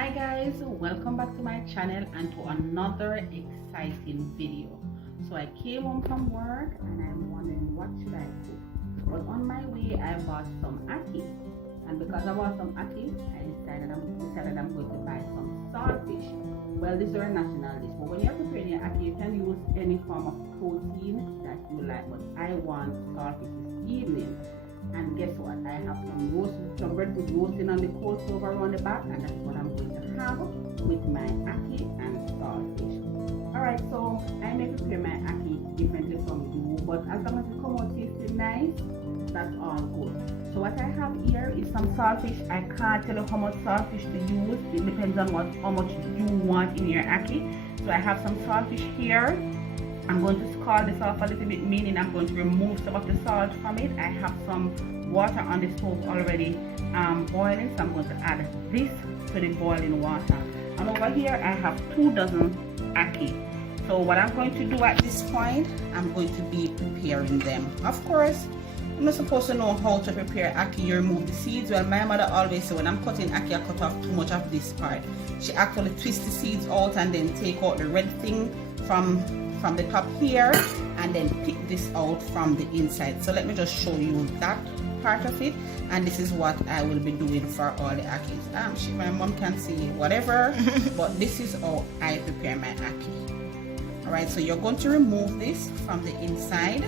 Hi guys, welcome back to my channel and to another exciting video. So I came home from work and I'm wondering what should I cook. But on my way I bought some ackee, and because I bought some ackee I decided I'm going to buy some saltfish. Well, this is our national dish, but when you're preparing your ackee you can use any form of protein that you like, but I want saltfish this evening. And guess what? I have some bread roasting on the coal stove around the back, and that's what I'm going to have with my ackee and saltfish. Alright, so I may prepare my ackee differently from you, but as long as it comes out tasting nice, that's all good. So what I have here is some saltfish. I can't tell you how much saltfish to use. It depends on how much you want in your ackee. So I have some saltfish here. I'm going to scald this off a little bit, meaning I'm going to remove some of the salt from it. I have some water on the stove already boiling, so I'm going to add this to the boiling water. And over here I have 2 dozen ackee. So what I'm going to do at this point, I'm going to be preparing them. Of course, I'm not supposed to know how to prepare ackee. You remove the seeds. Well, my mother always said when I'm cutting ackee, I cut off too much of this part. She actually twists the seeds out and then take out the red thing from the top here, and then pick this out from the inside. So let me just show you that part of it, and this is what I will be doing for all the ackees. My mom can see whatever, but this is how I prepare my ackee. Alright, so you're going to remove this from the inside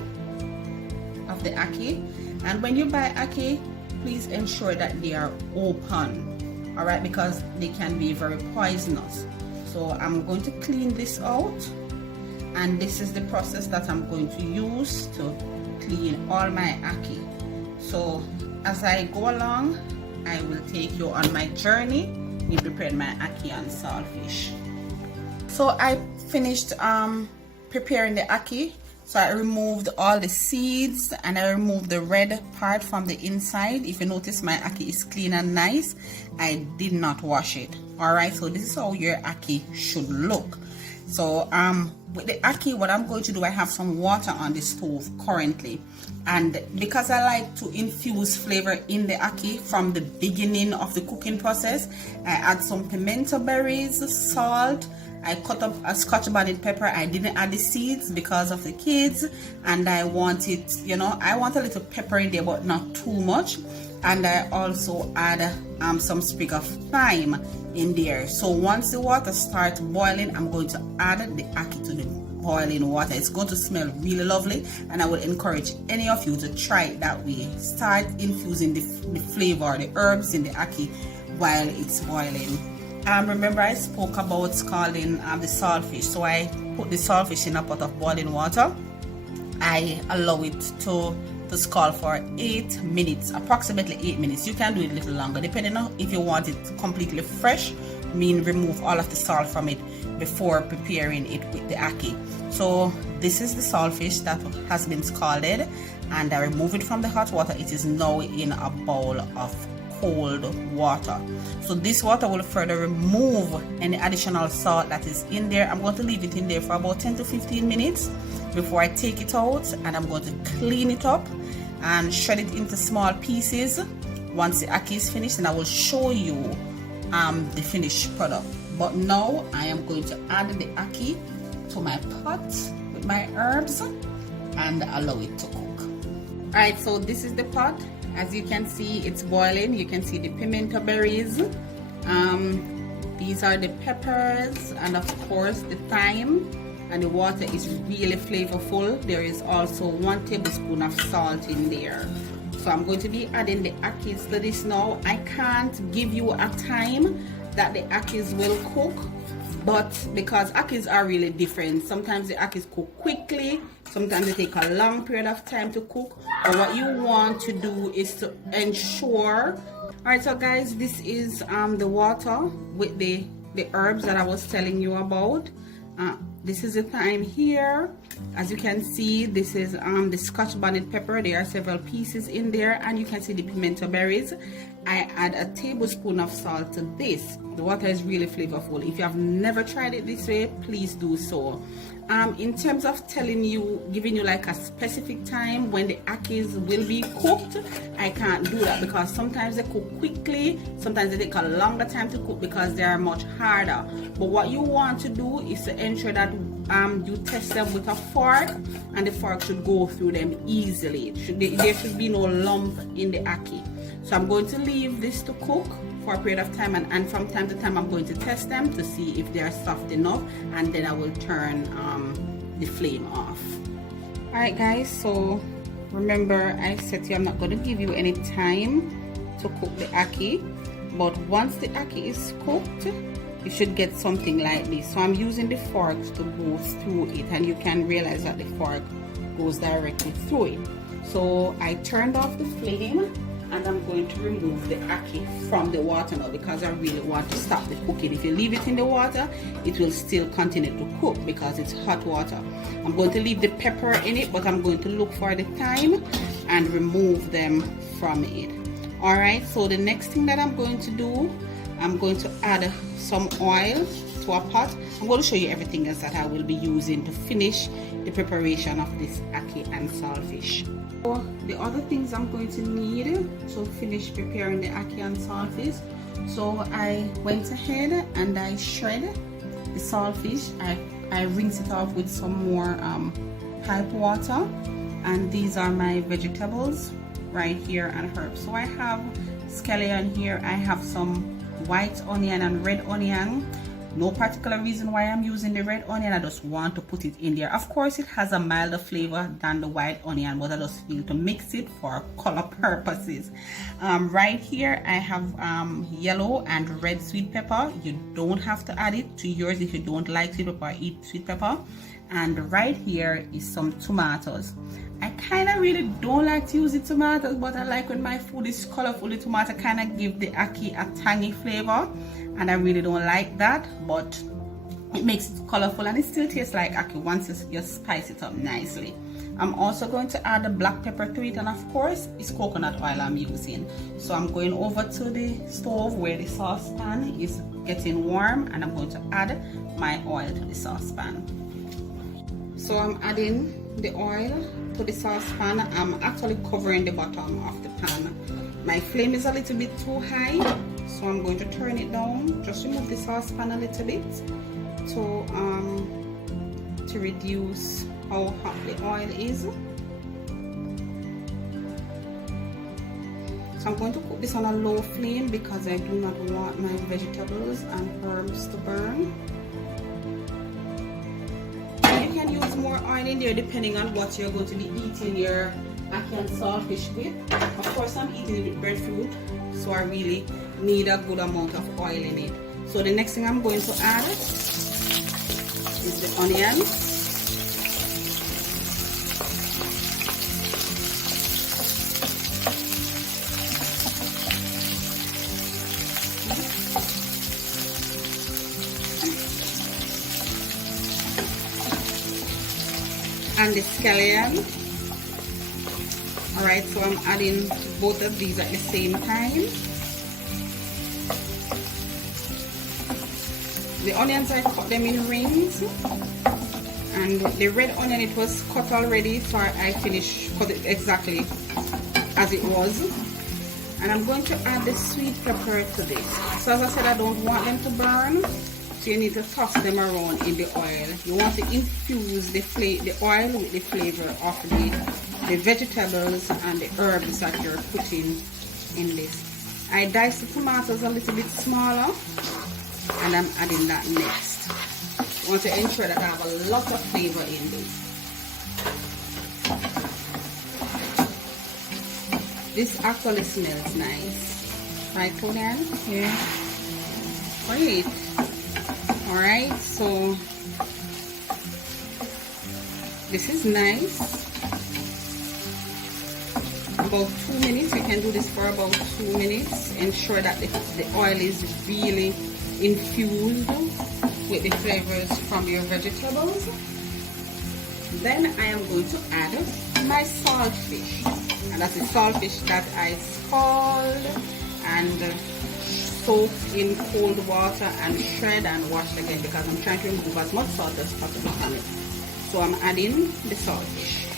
of the ackee, and when you buy ackee, please ensure that they are open, alright, because they can be very poisonous. So I'm going to clean this out, and this is the process that I'm going to use to clean all my ackee. So as I go along, I will take you on my journey in preparing my ackee and saltfish. So I finished preparing the ackee. So I removed all the seeds and I removed the red part from the inside. If you notice, my ackee is clean and nice. I did not wash it. Alright, so this is how your ackee should look. So with the ackee, what I'm going to do, I have some water on the stove currently, and because I like to infuse flavor in the ackee from the beginning of the cooking process, I add some pimento berries, salt. I cut up a scotch bonnet pepper. I didn't add the seeds because of the kids, and I want it, you know, I want a little pepper in there but not too much. And I also add some sprig of thyme in there. So once the water starts boiling, I'm going to add the ackee to the boiling water. It's going to smell really lovely, and I would encourage any of you to try it that way. Start infusing the flavor, the herbs in the ackee while it's boiling. Remember I spoke about scalding the saltfish. So I put the saltfish in a pot of boiling water. I allow it to scald for 8 minutes, approximately 8 minutes. You can do it a little longer depending on if you want it completely fresh, mean remove all of the salt from it before preparing it with the ackee. So this is the saltfish that has been scalded, and I remove it from the hot water. It is now in a bowl of cold water. So this water will further remove any additional salt that is in there. I'm going to leave it in there for about 10 to 15 minutes before I take it out, and I'm going to clean it up and shred it into small pieces. Once the ackee is finished, and I will show you the finished product. But now I am going to add the ackee to my pot with my herbs and allow it to cook. Alright, so this is the pot. As you can see, it's boiling. You can see the pimento berries. These are the peppers, and of course the thyme. And the water is really flavorful. There is also 1 tablespoon of salt in there. So I'm going to be adding the ackees to this now. I can't give you a time that the ackees will cook, but because ackees are really different. Sometimes the ackees cook quickly, sometimes they take a long period of time to cook. But what you want to do is to ensure. Alright, so guys, this is the water with the herbs that I was telling you about. This is the thyme here. As you can see, this is the scotch bonnet pepper. There are several pieces in there, and you can see the pimento berries. I add a tablespoon of salt to this. The water is really flavorful. If you have never tried it this way, please do so. In terms of telling you, giving you like a specific time when the akis will be cooked, I can't do that because sometimes they cook quickly, sometimes they take a longer time to cook because they are much harder. But what you want to do is to ensure that you test them with a fork, and the fork should go through them easily. There should be no lump in the ackee. So I'm going to leave this to cook for a period of time, and from time to time I'm going to test them to see if they are soft enough, and then I will turn the flame off. Alright guys, so remember I said to you I'm not going to give you any time to cook the ackee, but once the ackee is cooked you should get something like this. So I'm using the fork to go through it, and you can realize that the fork goes directly through it. So I turned off the flame, and I'm going to remove the ackee from the water now because I really want to stop the cooking. If you leave it in the water, it will still continue to cook because it's hot water. I'm going to leave the pepper in it, but I'm going to look for the thyme and remove them from it. Alright, so the next thing that I'm going to do, I'm going to add some oil to a pot. I'm going to show you everything else that I will be using to finish the preparation of this ackee and saltfish. So the other things I'm going to need to finish preparing the ackee and saltfish, so I went ahead and I shred the saltfish. I rinse it off with some more pipe water, and these are my vegetables right here and herbs. So I have scallion here, I have some white onion and red onion. No particular reason why I'm using the red onion, I just want to put it in there. Of course it has a milder flavor than the white onion, but I just feel to mix it for color purposes. Right here I have yellow and red sweet pepper. You don't have to add it to yours if you don't like sweet pepper or eat sweet pepper. And right here is some tomatoes. I kind of really don't like to use the tomatoes, but I like when my food is colorful. The tomato kind of give the ackee a tangy flavor, and I really don't like that, but it makes it colorful and it still tastes like ackee once you spice it up nicely. I'm also going to add the black pepper to it, and of course it's coconut oil I'm using. So I'm going over to the stove where the saucepan is getting warm, and I'm going to add my oil to the saucepan. So I'm adding the oil to the saucepan. I'm actually covering the bottom of the pan. My flame is a little bit too high, so I'm going to turn it down. Just remove the saucepan a little bit to reduce how hot the oil is. So I'm going to cook this on a low flame because I do not want my vegetables and herbs to burn. You can use more oil in there depending on what you're going to be eating your ackee and saltfish with. Of course I'm eating it with breadfruit, so I really need a good amount of oil in it. So the next thing I'm going to add is the onions. And the scallion. Alright, so I'm adding both of these at the same time. The onions, I cut them in rings, and the red onion, it was cut already, so I cut it exactly as it was. And I'm going to add the sweet pepper to this. So as I said, I don't want them to burn, so you need to toss them around in the oil. You want to infuse the oil with the flavor of the vegetables and the herbs that you're putting in this. I diced the tomatoes a little bit smaller, and I'm adding that next. I want to ensure that I have a lot of flavor in this. This actually smells nice. Right, Conan? Yeah. Great. Alright, so this is nice. About 2 minutes. You can do this for about 2 minutes. Ensure that the oil is really infused with the flavors from your vegetables. Then I am going to add my saltfish, and that's the saltfish that I scalded and soaked in cold water and shred and washed again, because I'm trying to remove as much salt as possible from it. So I'm adding the saltfish.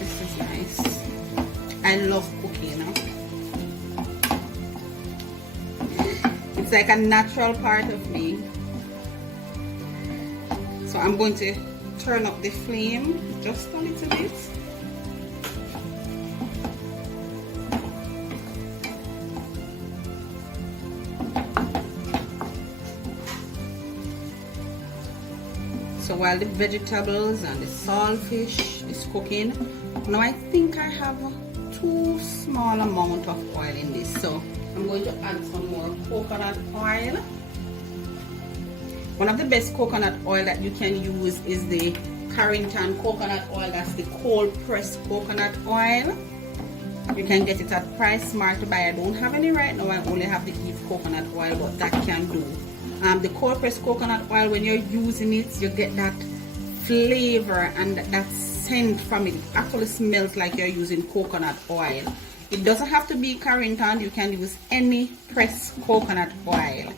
This is nice. I love cooking, It's like a natural part of me. So I'm going to turn up the flame just a little bit. So while the vegetables and the saltfish is cooking, now I think I have too small amount of oil in this. So I'm going to add some more coconut oil. One of the best coconut oil that you can use is the Carrington coconut oil. That's the cold pressed coconut oil. You can get it at Price Smart to buy. I don't have any right now. I only have the Eve coconut oil, but that can do. The cold pressed coconut oil, when you're using it, you get that flavor and that scent from it. It actually smells like you're using coconut oil. It doesn't have to be Carrington. You can use any pressed coconut oil.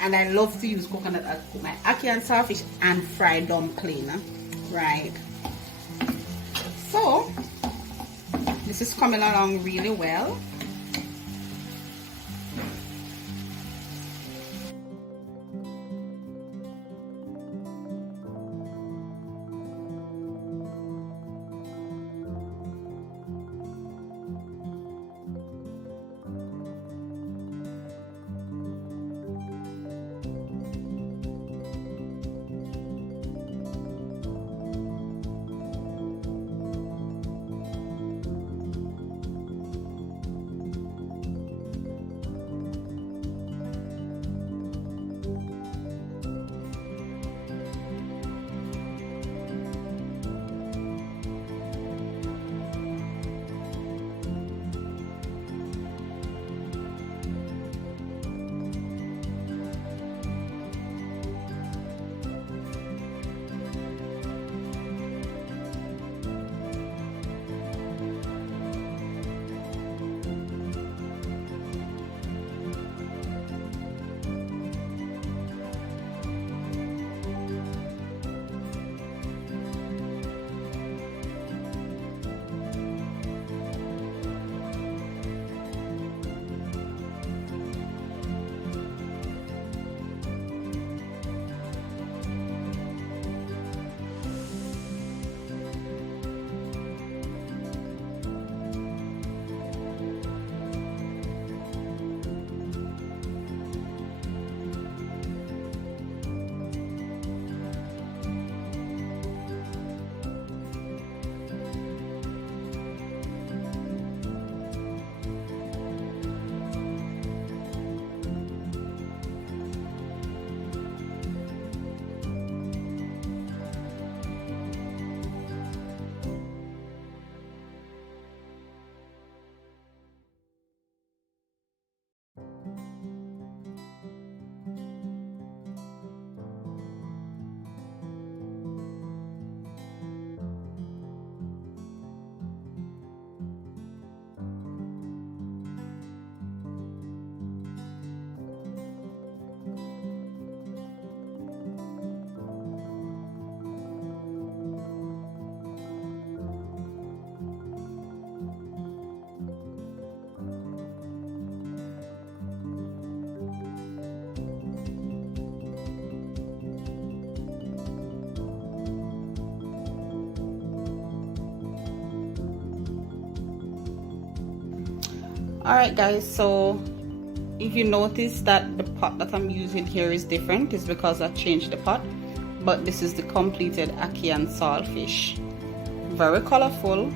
And I love to use coconut as my ackee and saltfish and fried dumpling, right? So this is coming along really well. Alright guys, so if you notice that the pot that I'm using here is different, it's because I changed the pot. But this is the completed ackee and saltfish. Very colorful.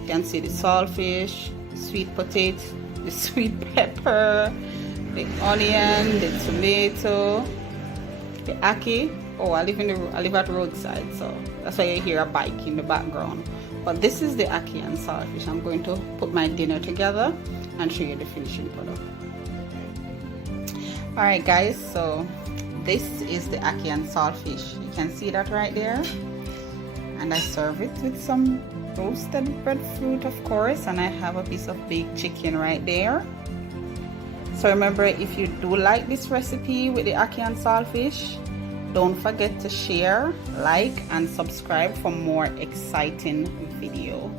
You can see the saltfish, sweet potato, the sweet pepper, the onion, the tomato, the ackee. Oh, I live at roadside, so that's why you hear a bike in the background. But this is the ackee and saltfish. I'm going to put my dinner together and show you the finishing product. Alright guys, so this is the ackee and saltfish. You can see that right there. And I serve it with some roasted breadfruit, of course, and I have a piece of baked chicken right there. So remember, if you do like this recipe with the ackee and saltfish, don't forget to share, like, and subscribe for more exciting video.